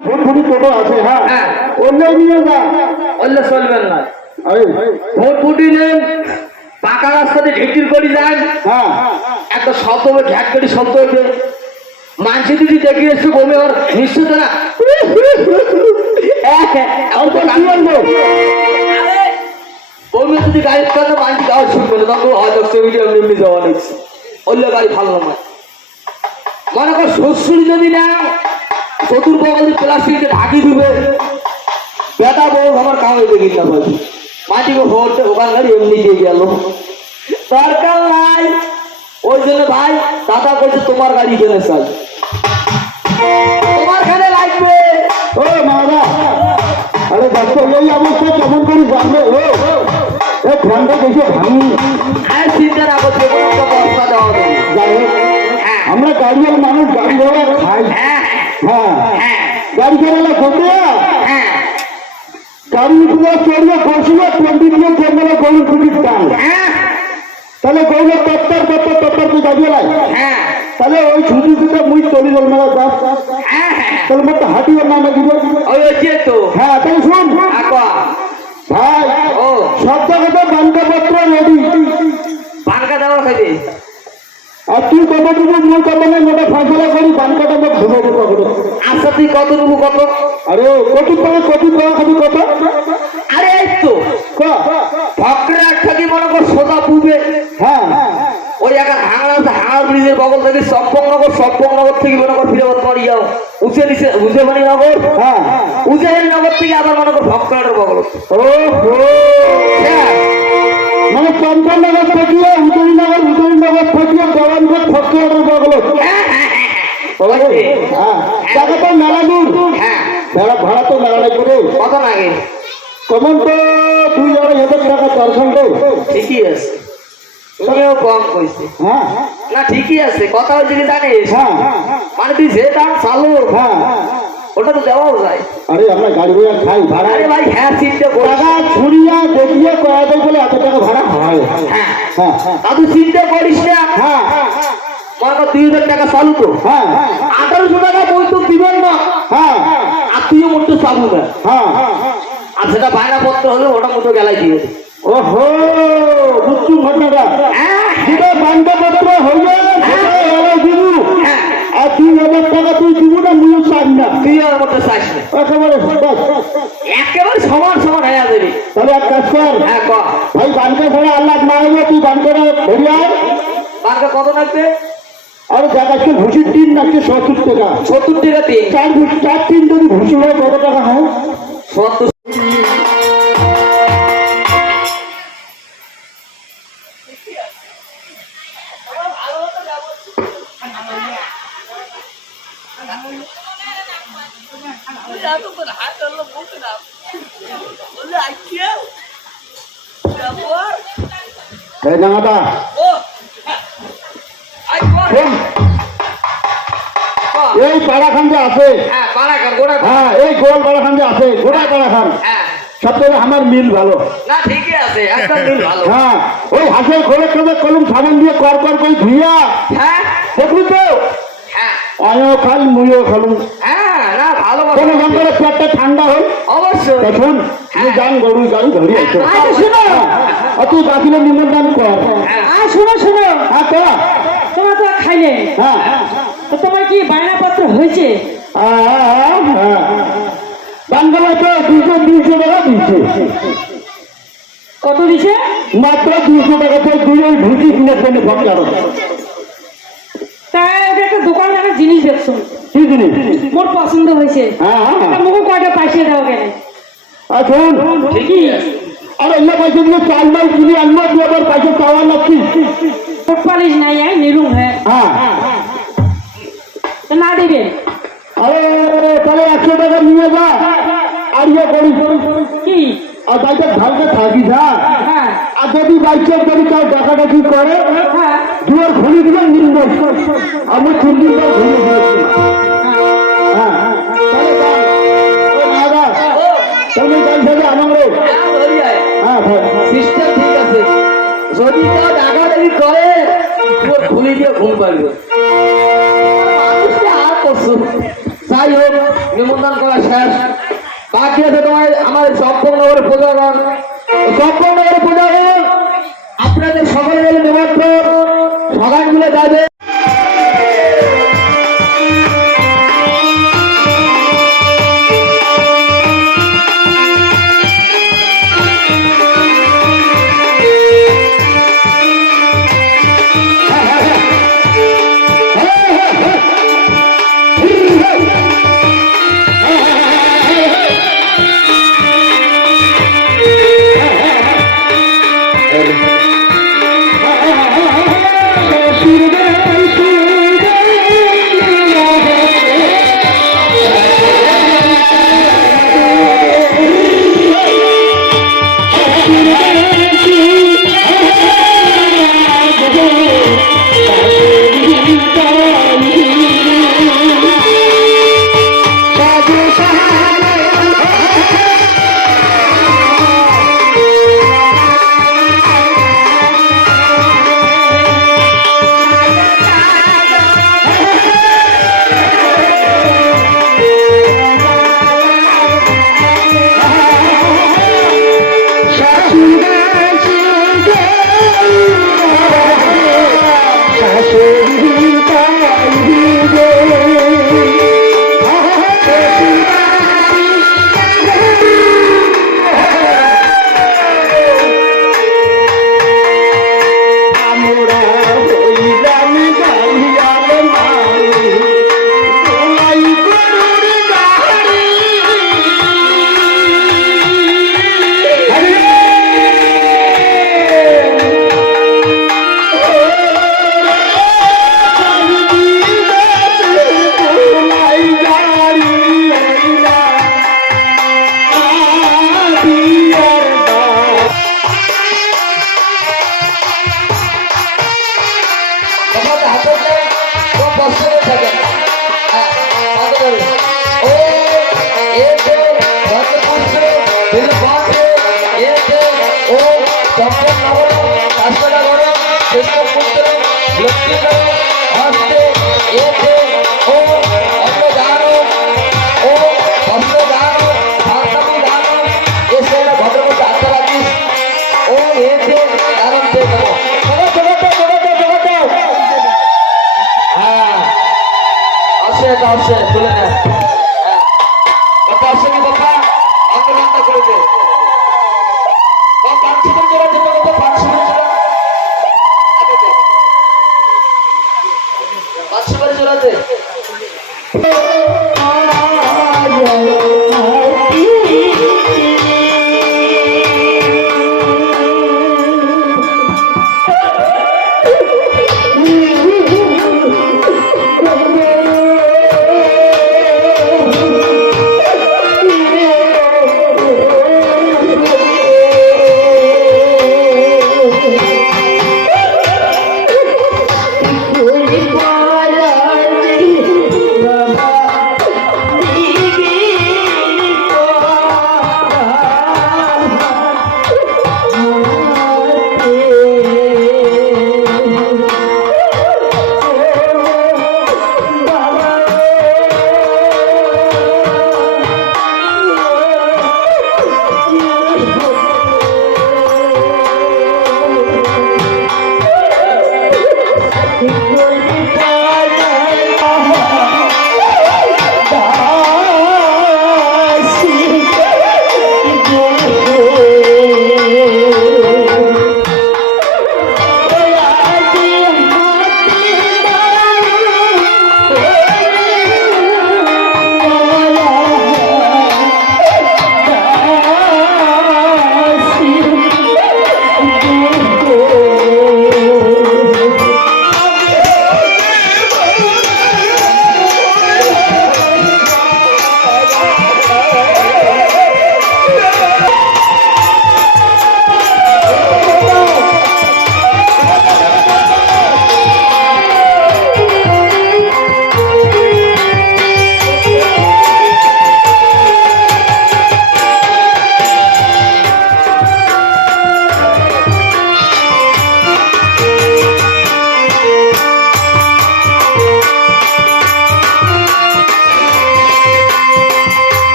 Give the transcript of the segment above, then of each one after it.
ফুটফুটি টোটো আছে হ্যাঁ। হ্যাঁ। অন্য নিয়ে যা। বললে চলবেন না। ভোট ফুটি নেন পাকা রাস্তাতে ঢেকির করে যান। হ্যাঁ। একটা শব্দ হবে ঘ্যাট করে শব্দ হবে। মানসি যদি দেখি এসে বমি আর নিশ্চিত না? বলব। যদি কাছে মানসি গাওয়া শুনবে না তখন হয়তো ছবিটি এমনি এমনি যাওয়া নিচ্ছে অন্য গাড়ি ভালো না মনে কর শ্বশুরি যদি না চতুর্পকল প্লাস্টিকে ঢাকি আমার কামাই দেখি না ভোট ওখান গাড়ি এমনি দিয়ে গেল। ওই জন্য ভাই, দাদা বলছে তোমার গাড়ি কিনে চাই। তোমার খানে লাগবে। ও মাদা আরে করে জানবে ও ভাঙি হ্যাঁ। হ্যাঁ। হ্যাঁ গাড়ি চালালে ঘটে? হ্যাঁ। গাড়ি পুরো চড়বে চলবে গরু টুটির টান। হ্যাঁ। তাহলে গৌর তত্তর তত্তর তত্তর তুই লাই হ্যাঁ। তাহলে ওই ছুটি দুটো মুই চলি গেল মেলা গাছ হ্যাঁ তাহলে মতো হাঁটিয়ে নামে দিব ওই যে তো। হ্যাঁ তাহলে শুন। ভাই ও। সব জায়গাতে বাঙ্কাপত্র রেডি। পানকা দেওয়া খাবে আর তুই কত দিব মুই কত নেই মোটা ফসলা করি বাঙ্কাটা মোক ঢুকে দেবো আচ্ছা তুই কত নেব কত? আরে কত টাকা কত টাকা খাবি কত? আরে এই তো। ক? ভক্রের এক মনে কর সোজা পুবে? হ্যাঁ। ওই এখন হাংলা আছে হাংলা ব্রিজের বগল থেকে সম্পংনগর সম্পংনগর থেকে মনে কর ফিরে তোমার ইয়াও। উচে নিচে উজেবানি নগর? হ্যাঁ। উজেবানি নগর থেকে আবার মনে কর ভক্রের বগল ও হ্যাঁ। মানে চন্দননগর ফটিয়ে উদয়নগর উদয়নগর ফটিয়ে জওয়ানগর ফটিয়ে বগল টাকা তো মেলা দূর হ্যাঁ। ভাড়া ভাড়া তো মেলা করে কত লাগে? কমন তো দুই আড়াই হাজার টাকা দর্শন তো ঠিকই আছে। তুমিও কম কইছে। হ্যাঁ। না ঠিকই আছে। কথা হচ্ছে কি জানিস? হ্যাঁ। মানে তুই যে দাম চালু। হ্যাঁ। ওটা তো দেওয়াও যায়। আরে আমরা গাড়ি খাই ভাড়া। আরে ভাই হ্যাঁ চিন্তা করিস টাকা ছুড়িয়া দেখিয়ে দেয় বলে এত টাকা ভাড়া হয়। হ্যাঁ। হ্যাঁ। হ্যাঁ দাদু চিন্তা করিস না। হ্যাঁ। মনে দুই হাজার টাকা চালু তো। হ্যাঁ। আঠারোশো টাকা বই তো দিবেন না। হ্যাঁ। আর তুইও চালু না। হ্যাঁ। আর সেটা বায়না পত্র হলে ওটা মতো গেলাই দিয়ে। ওহো বুঝছু ঘটনাটা? হ্যাঁ যেটা বান্ধব আর টাকা তুই দিবু না চাই না। তুই আর মতো চাইস না। একেবারে একেবারে সমান সমান হয়ে যাবে। তাহলে এক কাজ কর। হ্যাঁ ভাই বানকে ছাড়া আল্লাহ না তুই বানকে বানকে কত লাগবে? আর আজকে টিন নাকি সত্তর টাকা। সত্তর টাকা তিন। চার চার টিন যদি ঘুষি হয় কত টাকা হয়? সত্তর এই ডাঙাটা এই পাড়াখান যে আছে হ্যাঁ এই গোল পাড়াখান যে আছে গোড়া পাড়াখান হ্যাঁ সব থেকে আমার মিল ভালো না ঠিকই আছে একদম দিন ভালো হ্যাঁ ওই হাঁসের খোলে খোলে কলম সাবান দিয়ে কর কর করে ধুইয়া হ্যাঁ দেখলি তো হ্যাঁ আয়ও খাল মুইও খালুম হ্যাঁ কোনো গঙ্গের পেটটা ঠান্ডা হল অবশ্যই। দেখুন তুই গান গরু গান ধরি আচ্ছা শোনো। আর তুই বাকিলে নিমন্ত্রণ কর। আর শোনো শোনো। হ্যাঁ তোরা তোমরা তো খাইলে। হ্যাঁ। তো তোমার কি বায়নাপত্র হয়েছে? বাংলা তো দুশো দুশো টাকা দিচ্ছে। কত দিছে মাত্র দুশো টাকা তো দুই ওই ভুজি কিনে জন্য ভক্তার তাই একটা দোকান একটা জিনিস দেখছ। কি জিনিস মোর পছন্দ হয়েছে হ্যাঁ হ্যাঁ। মুখে কয়টা পাইছে দাও কেন শোন। ঠিকই আর অন্য পয়সা দিয়ে চাল মাল কিনে আনব দিয়ে আবার পয়সা চাওয়া লাগছি ফুট নাই আই নিলুম হ্যাঁ। হ্যাঁ না দিবে? আরে তাহলে একশো টাকা নিয়ে যা। আর ইয়ে করিস। কি? আর ভালকে থাকিস হ্যাঁ হ্যাঁ আর যদি বাইচার যদি ডাকাডাকি করে হ্যাঁ। দুয়ার খুলে দিবেন নির্দোষ। আমি তিন দিন পর খুলে দিয়েছি হ্যাঁ, হ্যাঁ, তুমি তাই সাথে আমারও হ্যাঁ সিস্টেম ঠিক আছে। যদি কেউ ডাকাডাকি করে দুয়ার খুলে দিয়ে ঘুম পারবে আর করছ যাই হোক নিমন্ত্রণ করা শেষ। বাকি আছে তোমার আমার সম্পূর্ণ করে প্রজাগণ। গোপনের বিদায় তোমার হাতটা তোমার বস্ত্রে থাকে। হ্যাঁ, ও এক ভগবান ভগবান এক ও সম্পূর্ণ নবর কাষ্টনা গড় কৃষ্ণ পুত্র লক্ষ্মী গড় 高兴不得了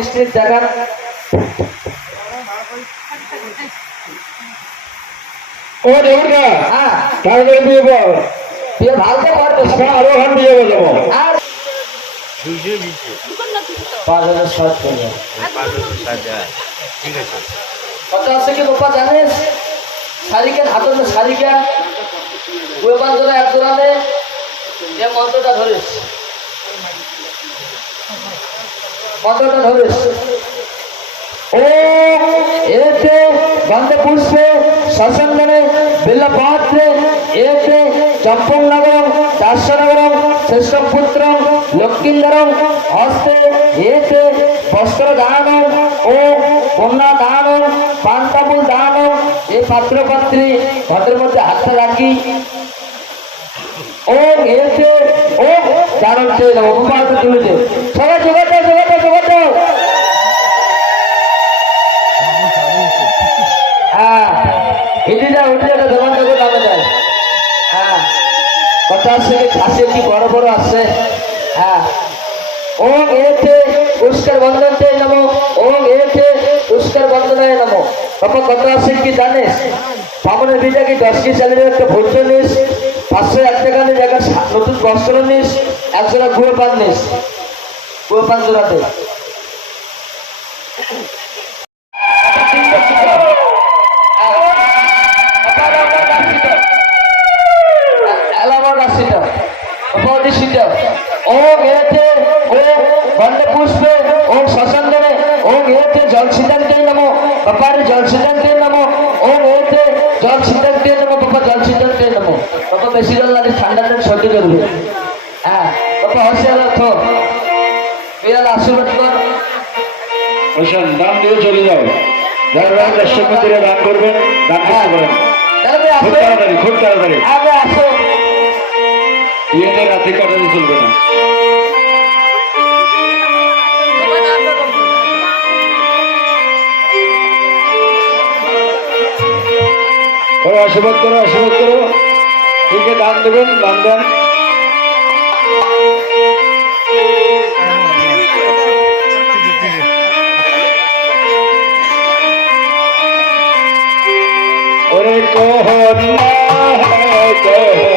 মিষ্টি দেখান। ও দেবরটা হ্যাঁ। তাড়াতাড়ি বিয়ে বল বিয়ে ভালো করবে আমরা আরও ওখান বিয়ে যাব আর পাঁচ হাজার ষাট টাকা কত আছে। কি বাবা জানিস? শাড়িকে হাতের না শাড়িকে পাঁচ জোড়া এক জোড়ানে যে মন্ত্রটা ধরিস মন্ত্রটা ধরিস ও, এতে গন্ধ পুষ্পে সসন্দনে বিল্ল পাত্রে এতে চম্পং নগরম দাসনগরম শ্রেষ্ঠ পুত্র লক্ষ্মীন্দরম, হস্তে, এতে বস্ত্র দানম ও কন্যা দানম পান্তামূল দানম এ পাত্র পাত্রী ঘটের মধ্যে হাতটা রাখি। ও, এতে, ও জানতে উপপাত তুলেছে সবাই জোগাতে জোগাতে জোগাতে হ্যাঁ হিন্দিটা উঠে একটা দোকান থেকে নামে যায় হ্যাঁ কথা আছে খাসি কি বড় বড় আছে হ্যাঁ। ওম এতে পুষ্কর বন্ধনতে নমো ওম এতে পুষ্কর বন্ধনায় নমো। বাবা কত আছে কি জানিস পাবনের বিটা কি দশ কেজি চালের একটা ভোজ্য নিস? পাঁচশো এক টাকা নিস একটা নতুন বস্ত্র নিস এক জোড়া গুঁড়ো পান নিস। গুঁড়ো পান জোড়াতে। সিদ্ধান্তে নমো ও গেতে জল সিদ্ধান্তে নমো বাবা জল সিদ্ধান্তে নমো বাবা বেশি জল লাগে ঠান্ডা জল সহ্য করবে হ্যাঁ বাবা হসিয়ার অর্থ। বিড়াল আশীর্বাদ কর। ওষুধ দাম দিয়ে চলে যাও। যারা যারা দর্শক মন্দিরে দান করবেন দান করতে পারেন খুব তাড়াতাড়ি খুব তাড়াতাড়ি। আগে আসো। বিয়েতে রাতে কাটাতে চলবে না। আশীর্বাদ করো আশীর্বাদ করো। আছে দান দেবেন দান দেন। ওরে কোহনা হ্যাঁ কোহনা